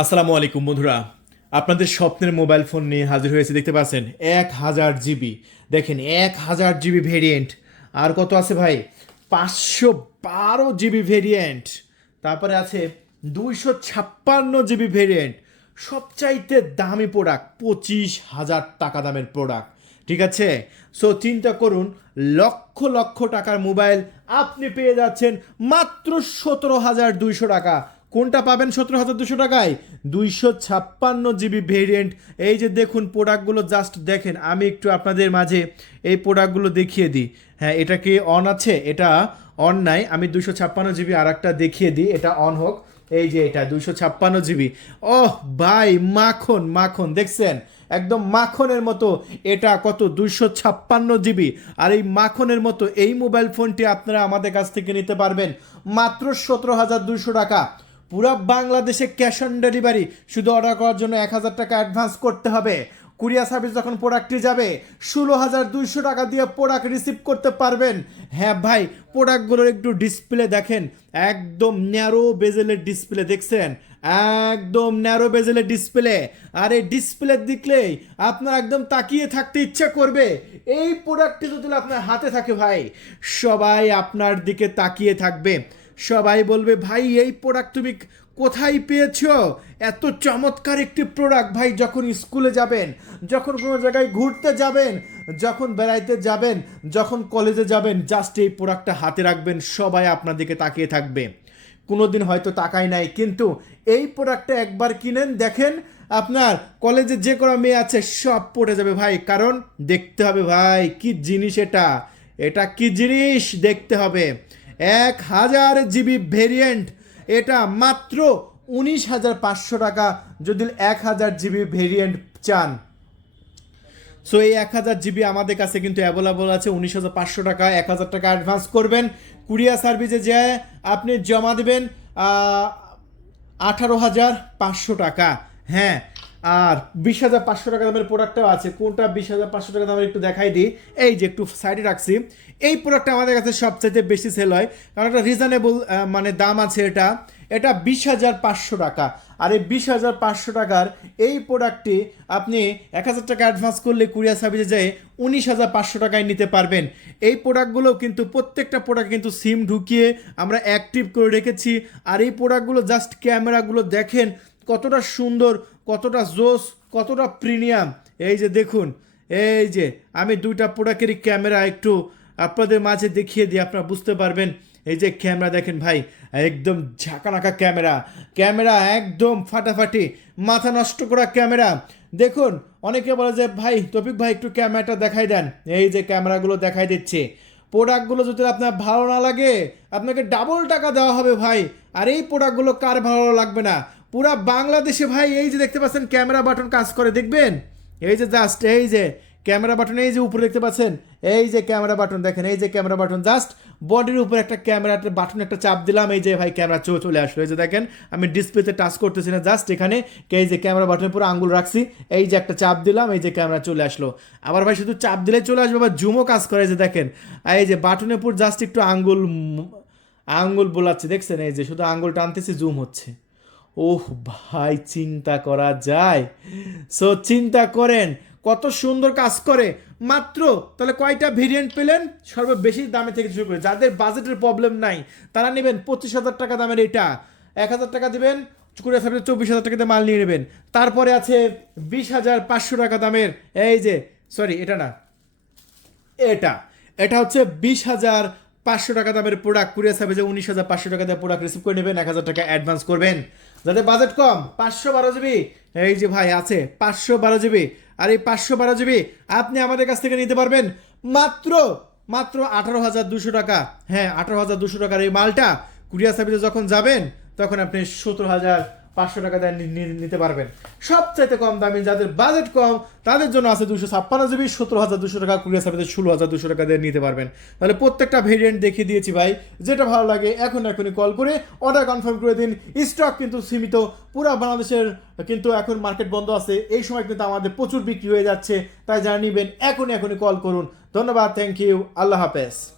আসসালামু আলাইকুম বন্ধুরা। আপনাদের স্বপ্নের মোবাইল ফোন নিয়ে হাজির হয়েছে, দেখতে পাচ্ছেন? এক হাজার জিবি। দেখেন, এক হাজার জিবি ভেরিয়েন্ট। আর কত আছে ভাই? পাঁচশো বারো জিবি ভেরিয়েন্ট। তারপরে আছে দুইশো ছাপ্পান্ন জিবি ভেরিয়েন্ট। সবচাইতে দামি প্রোডাক্ট, পঁচিশ হাজার টাকা দামের প্রোডাক্ট। ঠিক আছে? সো চিন্তা করুন, লক্ষ লক্ষ টাকার মোবাইল আপনি পেয়ে যাচ্ছেন মাত্র সতেরো হাজার দুইশো টাকা। কোনটা পাবেন সতেরো হাজার দুশো টাকায়? দুইশো ছাপ্পান্ন জিবি ভেরিয়েন্ট এই যে দেখুন প্রোডাক্টগুলো জাস্ট দেখেন, আমি একটু আপনাদের মাঝে এই প্রোডাক্টগুলো দেখিয়ে দিই। হ্যাঁ এটা কি অন আছে? এটা অন নাই। আমি দুশো ছাপ্পান্ন জিবি আর একটা দেখিয়ে দিই। এটা অন হোক। এই যে এটা দুশো ছাপ্পান্ন জিবি। ওহ, ভাই, মাখন মাখন, দেখছেন? একদম মাখনের মতো। এটা কত? দুইশো ছাপ্পান্ন জিবি। আর এই মাখনের মতো এই মোবাইল ফোনটি আপনারা আমাদের কাছ থেকে নিতে পারবেন। মাত্র সতেরো হাজার দুইশো টাকা। পুরো বাংলাদেশে ক্যাশ অন ডেলিভারি। শুধু অর্ডার করার জন্য এক হাজার টাকা অ্যাডভান্স করতে হবে। কুরিয়ার সার্ভিস যখন প্রোডাক্টটি যাবে, ষোলো হাজার দুইশো টাকা দিয়ে প্রোডাক্ট রিসিভ করতে পারবেন। হ্যাঁ ভাই প্রোডাক্টগুলোর একটু ডিসপ্লে দেখেন। একদম ন্যারো বেজেলের ডিসপ্লে দেখছেন? একদম ন্যারো বেজেলের ডিসপ্লে আর এই ডিসপ্লে দেখলেই আপনার একদম তাকিয়ে থাকতে ইচ্ছা করবে। এই প্রোডাক্টটি যদি আপনার হাতে থাকে ভাই, সবাই আপনার দিকে তাকিয়ে থাকবে। সবাই বলবে, ভাই, এই প্রোডাক্ট তুমি কোথায় পেয়েছ? এত চমৎকার একটি প্রোডাক্ট ভাই, যখন স্কুলে যাবেন, যখন কোনো জায়গায় ঘুরতে যাবেন, যখন বেড়াইতে যাবেন, যখন কলেজে যাবেন জাস্ট এই প্রোডাক্টটা হাতে রাখবেন, সবাই আপনার দিকে তাকিয়ে থাকবে। কোনোদিন হয়তো তাকাই নাই, কিন্তু এই প্রোডাক্টটা একবার কিনেন, দেখেন আপনার কলেজে যে কোনো মেয়ে আছে, সব পড়ে যাবে, ভাই। কারণ দেখতে হবে, ভাই, কি জিনিস এটা? এটা কি জিনিস? দেখতে হবে। এক হাজার জিবি ভেরিয়েন্ট। এটা মাত্র উনিশ হাজার পাঁচশো টাকা যদি এক হাজার জিবি ভেরিয়েন্ট চান। সো এই এক হাজার জিবি আমাদের কাছে কিন্তু অ্যাভেলেবল আছে উনিশ হাজার পাঁচশো টাকা। এক হাজার টাকা অ্যাডভান্স করবেন। কুরিয়ার সার্ভিসে যে আপনি জমা দেবেন আঠারো হাজার পাঁচশো টাকা। হ্যাঁ আর বিশ হাজার পাঁচশো টাকা দামের প্রোডাক্টটাও আছে। কোনটা বিশ হাজার পাঁচশো টাকা দামের একটু দেখাই দিই। এই যে একটু সাইডে রাখছি। এই প্রোডাক্টটা আমাদের কাছে সবচাইতে বেশি সেল হয়। কারণ একটা রিজনেবল মানে দাম আছে এটা। এটা বিশ হাজার পাঁচশো টাকা। আর এই বিশ হাজার পাঁচশো টাকার এই প্রোডাক্টটি আপনি এক হাজার টাকা অ্যাডভান্স করলে কুরিয়ার সার্ভিসে যেয়ে উনিশ হাজার পাঁচশো টাকায় নিতে পারবেন। এই প্রোডাক্টগুলো কিন্তু প্রত্যেকটা প্রোডাক্ট কিন্তু সিম ঢুকিয়ে আমরা অ্যাক্টিভ করে রেখেছি। আর এই প্রোডাক্টগুলো জাস্ট ক্যামেরাগুলো দেখেন কতটা সুন্দর, কতটা জোস কতটা প্রিমিয়াম। এই যে দেখুন, এই যে আমি দুইটা প্রোডাক্টেরই ক্যামেরা একটু আপনাদের মাঝে দেখিয়ে দিই, আপনারা বুঝতে পারবেন। এই যে ক্যামেরা দেখেন ভাই, একদম ঝাঁকানাকা ক্যামেরা। ক্যামেরা একদম ফাটাফাটি, মাথা নষ্ট করা ক্যামেরা। দেখুন, অনেকে বলে যে, ভাই তপিক ভাই, একটু ক্যামেরাটা দেখাই দেন। এই যে ক্যামেরাগুলো দেখাই দিচ্ছে। প্রোডাক্টগুলো যদি আপনার ভালো না লাগে, আপনাকে ডাবল টাকা দেওয়া হবে ভাই। আর এই প্রোডাক্টগুলো কার ভালো লাগবে না? পুরা বাংলাদেশে ভাই এই যে দেখতে পাচ্ছেন ক্যামেরা বাটন কাজ করে দেখবেন এই যে জাস্ট এই যে ক্যামেরা বাটন এই যে উপরে দেখতে পাচ্ছেন এই যে ক্যামেরা বাটন দেখেন এই যে ক্যামেরা বাটন জাস্ট বডির উপর একটা ক্যামেরা বাটন একটা চাপ দিলাম এই যে ভাই ক্যামেরা চো চলে আসলো এই যে দেখেন আমি ডিসপ্লেতে টাচ করতেছি না জাস্ট এখানে এই যে ক্যামেরা বাটনের পুরো আঙ্গুল রাখছি এই যে একটা চাপ দিলাম এই যে ক্যামেরা চলে আসলো আবার ভাই শুধু চাপ দিলে চলে আসবে আবার জুমও কাজ করে যে দেখেন এই যে বাটনের উপর জাস্ট একটু আঙ্গুল আঙ্গুল বোলাচ্ছে দেখছেন এই যে শুধু আঙ্গুল টানতেছি জুম হচ্ছে ওহ ভাই, চিন্তা করা যায়। সো চিন্তা করেন, কত সুন্দর কাজ করে। মাত্র তাহলে কয়টা ভেরিয়েন্ট পেলেন? সর্ববেশি দামে থেকে শুরু করে। যাদের বাজেটের প্রবলেম নাই, তারা নেবেন পঁচিশ হাজার টাকা দামের এটা। এক হাজার টাকা দেবেন, কুড়ি হাজার, চব্বিশ হাজার টাকা দিয়ে মাল নিয়ে নেবেন। তারপরে আছে বিশ হাজার পাঁচশো টাকা দামের, এই যে সরি এটা না। এটা এটা হচ্ছে বিশ হাজার পাঁচশো টাকা দামের প্রোডাক্ট কুরিয়ার সার্ভিসে উনিশ হাজার পাঁচশো টাকা দিয়ে প্রোডাক্ট রিসিভ করে নেবেন, এক হাজার টাকা অ্যাডভান্স করবেন। যাদের বাজেট কম, পাঁচশো বারো জিবি এই যে ভাই আছে, পাঁচশো বারো জিবি আর এই পাঁচশো বারো জিবি আপনি আমাদের কাছ থেকে নিতে পারবেন মাত্র মাত্র আঠারো হাজার দুশো টাকা। হ্যাঁ আঠারো হাজার দুশো টাকার এই মালটা কুরিয়ার সার্ভিসে যখন যাবেন, তখন আপনি সতেরো হাজার পাঁচশো টাকা দিয়ে নি- নি- নিতে পারবেন। সবচাইতে কম দামি, যাদের বাজেট কম, তাদের জন্য আছে দুশো ছাপ্পান্ন জিবি, সতেরো হাজার দুশো টাকা কুড়ি হাজার ষোলো হাজার দুশো টাকা দিয়ে নিতে পারবেন। তাহলে প্রত্যেকটা ভেরিয়েন্ট দেখিয়ে দিয়েছি ভাই, যেটা ভালো লাগে, এখন এখনই কল করে অর্ডার কনফার্ম করে দিন। স্টক কিন্তু সীমিত, পুরো বাংলাদেশের কিন্তু এখন মার্কেট বন্ধ আছে। এই সময় কিন্তু আমাদের প্রচুর বিক্রি হয়ে যাচ্ছে, তাই যারা নিবেন, এখনই এখনই কল করুন। ধন্যবাদ থ্যাংক ইউ আল্লাহ হাফেজ।